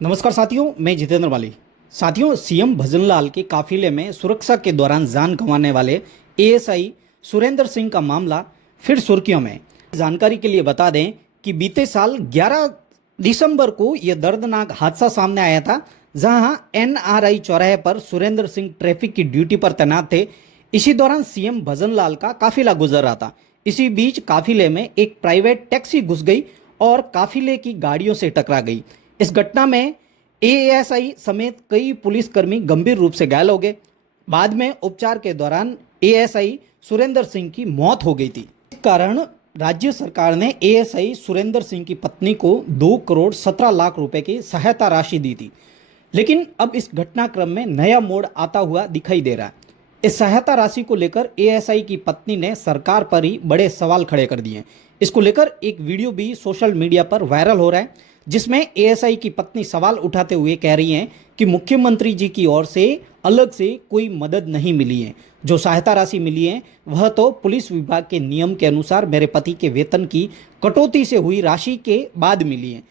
नमस्कार साथियों, मैं जितेंद्र माली। साथियों, सीएम भजनलाल के काफिले में सुरक्षा के दौरान जान गंवाने वाले एएसआई सुरेंद्र सिंह का मामला फिर सुर्खियों में। जानकारी के लिए बता दें कि बीते साल 11 दिसंबर को यह दर्दनाक हादसा सामने आया था, जहां एनआरआई चौराहे पर सुरेंद्र सिंह ट्रैफिक की ड्यूटी पर तैनात थे। इसी दौरान सीएम भजनलाल का काफिला गुजर रहा था। इसी बीच काफिले में एक प्राइवेट टैक्सी घुस गई और काफिले की गाड़ियों से टकरा गई। इस घटना में एएसआई समेत कई पुलिसकर्मी गंभीर रूप से घायल हो गए। बाद में उपचार के दौरान एएसआई सुरेंद्र सिंह की मौत हो गई थी। इस कारण राज्य सरकार ने एएसआई सुरेंद्र सिंह की पत्नी को 2 करोड़ 17 लाख रुपए की सहायता राशि दी थी। लेकिन अब इस घटनाक्रम में नया मोड़ आता हुआ दिखाई दे रहा है। इस सहायता राशि को लेकर एएसआई की पत्नी ने सरकार पर ही बड़े सवाल खड़े कर दिए हैं। इसको लेकर एक वीडियो भी सोशल मीडिया पर वायरल हो रहा है, जिसमें एएसआई की पत्नी सवाल उठाते हुए कह रही हैं कि मुख्यमंत्री जी की ओर से अलग से कोई मदद नहीं मिली है। जो सहायता राशि मिली है वह तो पुलिस विभाग के नियम के अनुसार मेरे पति के वेतन की कटौती से हुई राशि के बाद मिली है।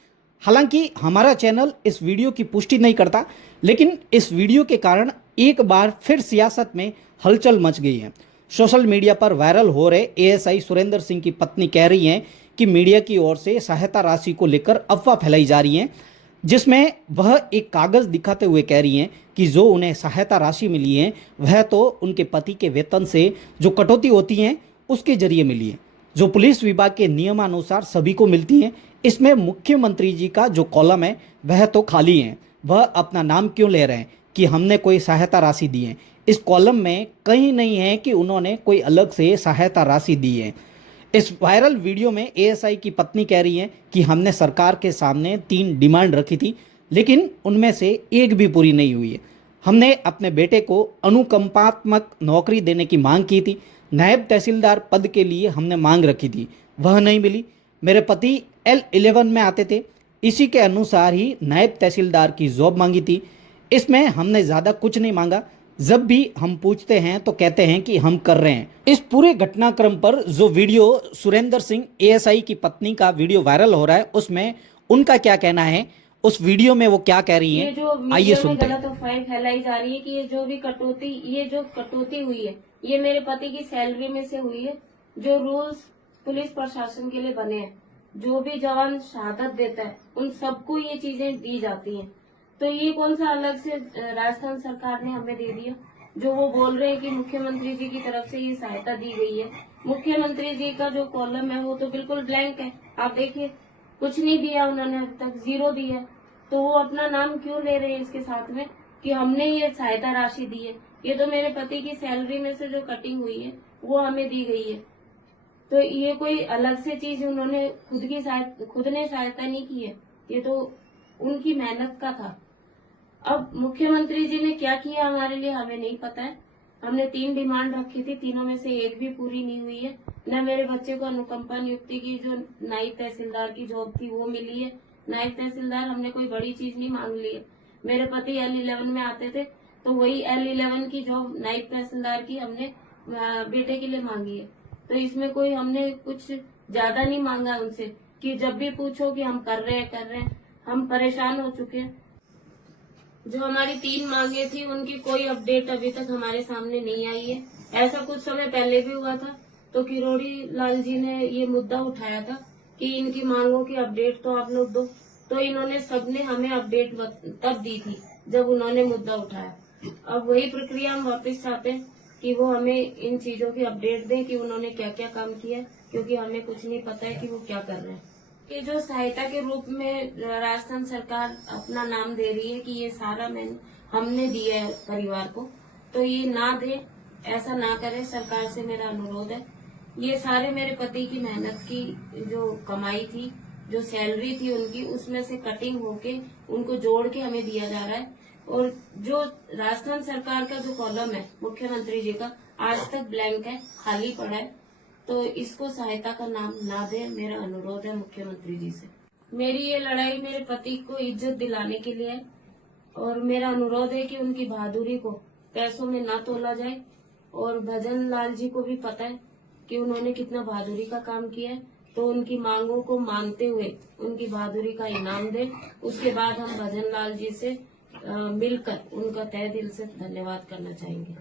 हालांकि हमारा चैनल इस वीडियो की पुष्टि नहीं करता, लेकिन इस वीडियो के कारण एक बार फिर सियासत में हलचल मच गई है। सोशल मीडिया पर वायरल हो रहे एएसआई सुरेंद्र सिंह की पत्नी कह रही हैं कि मीडिया की ओर से सहायता राशि को लेकर अफवाह फैलाई जा रही है, जिसमें वह एक कागज दिखाते हुए कह रही हैं कि जो उन्हें सहायता राशि मिली है वह तो उनके पति के वेतन से जो कटौती होती है उसके जरिए मिली है, जो पुलिस विभाग के नियमानुसार सभी को मिलती है। इसमें मुख्यमंत्री जी का जो कॉलम है वह तो खाली है। वह अपना नाम क्यों ले रहे हैं कि हमने कोई सहायता राशि दी है? इस कॉलम में कहीं नहीं है कि उन्होंने कोई अलग से सहायता राशि दी है। इस वायरल वीडियो में एएसआई की पत्नी कह रही है कि हमने सरकार के सामने 3 डिमांड रखी थी, लेकिन उनमें से एक भी पूरी नहीं हुई है। हमने अपने बेटे को अनुकंपात्मक नौकरी देने की मांग की थी। नायब तहसीलदार पद के लिए हमने मांग रखी थी, वह नहीं मिली। मेरे पति L11 में आते थे, इसी के अनुसार ही नायब तहसीलदार की जॉब मांगी थी। इसमें हमने ज़्यादा कुछ नहीं मांगा। जब भी हम पूछते हैं तो कहते हैं कि हम कर रहे हैं। इस पूरे घटनाक्रम पर जो वीडियो सुरेंद्र सिंह एएसआई की पत्नी का वीडियो वायरल हो रहा है, उसमें उनका क्या कहना है, उस वीडियो में वो क्या कह रही हैं, आइए सुनते हैं। गलत अफवाहें फैलाई जा रही है कि ये जो कटौती हुई है ये मेरे पति की सैलरी में से हुई है। जो रूल्स पुलिस प्रशासन के लिए बने हैं, जो भी जवान शहादत देता है उन सबको ये चीजें दी जाती हैं। तो ये कौन सा अलग से राजस्थान सरकार ने हमें दे दिया? जो वो बोल रहे हैं कि मुख्यमंत्री जी की तरफ से ये सहायता दी गई है। मुख्यमंत्री जी का जो कॉलम है वो तो बिल्कुल ब्लैंक है। आप देखिए, कुछ नहीं दिया उन्होंने, अब तक 0 दिया है। तो वो अपना नाम क्यों ले रहे हैं इसके साथ में कि हमने ये सहायता राशि दी है? ये तो मेरे पति की सैलरी में से जो कटिंग हुई है वो हमें दी गई है। तो ये कोई अलग से चीज उन्होंने खुद ने सहायता नहीं की है, ये तो उनकी मेहनत का था। अब मुख्यमंत्री जी ने क्या किया हमारे लिए हमें नहीं पता है। हमने 3 डिमांड रखी थी, तीनों में से एक भी पूरी नहीं हुई है। न मेरे बच्चे को अनुकंपा नियुक्ति की जो नायब तहसीलदार की जॉब थी वो मिली है। नायब तहसीलदार हमने कोई बड़ी चीज नहीं मांग ली है। मेरे पति L11 में आते थे, तो वही L11 की जॉब नायब तहसीलदार की हमने बेटे के लिए मांगी है। तो इसमें कोई हमने कुछ ज्यादा नहीं मांगा उनसे कि जब भी पूछो कि हम कर रहे हैं। हम परेशान हो चुके हैं। जो हमारी 3 मांगे थी उनकी कोई अपडेट अभी तक हमारे सामने नहीं आई है। ऐसा कुछ समय पहले भी हुआ था, तो किरोड़ी लाल जी ने ये मुद्दा उठाया था कि इनकी मांगों की अपडेट तो आप लोग दो। तो इन्होंने सबने हमें अपडेट तब दी थी जब उन्होंने मुद्दा उठाया। अब वही प्रक्रिया हम वापस चाहते हैं कि वो हमें इन चीजों की अपडेट दें कि उन्होंने क्या क्या काम किया है, क्योंकि हमें कुछ नहीं पता है कि वो क्या कर रहे हैं। ये जो सहायता के रूप में राजस्थान सरकार अपना नाम दे रही है कि ये सारा हमने दिया है परिवार को, तो ये ना दे, ऐसा ना करे। सरकार से मेरा अनुरोध है। ये सारे मेरे पति की मेहनत की जो कमाई थी, जो सैलरी थी उनकी, उसमें से कटिंग होके उनको जोड़ के हमें दिया जा रहा है। और जो राजस्थान सरकार का जो कॉलम है मुख्यमंत्री जी का, आज तक ब्लैंक है, खाली पड़ा है। तो इसको सहायता का नाम ना दे, मेरा अनुरोध है मुख्यमंत्री जी से। मेरी ये लड़ाई मेरे पति को इज्जत दिलाने के लिए है, और मेरा अनुरोध है कि उनकी बहादुरी को पैसों में ना तोला जाए। और भजन लाल जी को भी पता है कि उन्होंने कितना बहादुरी का काम किया है, तो उनकी मांगों को मानते हुए उनकी बहादुरी का इनाम दें। उसके बाद हम भजन लाल जी से मिलकर उनका तहे दिल से धन्यवाद करना चाहेंगे।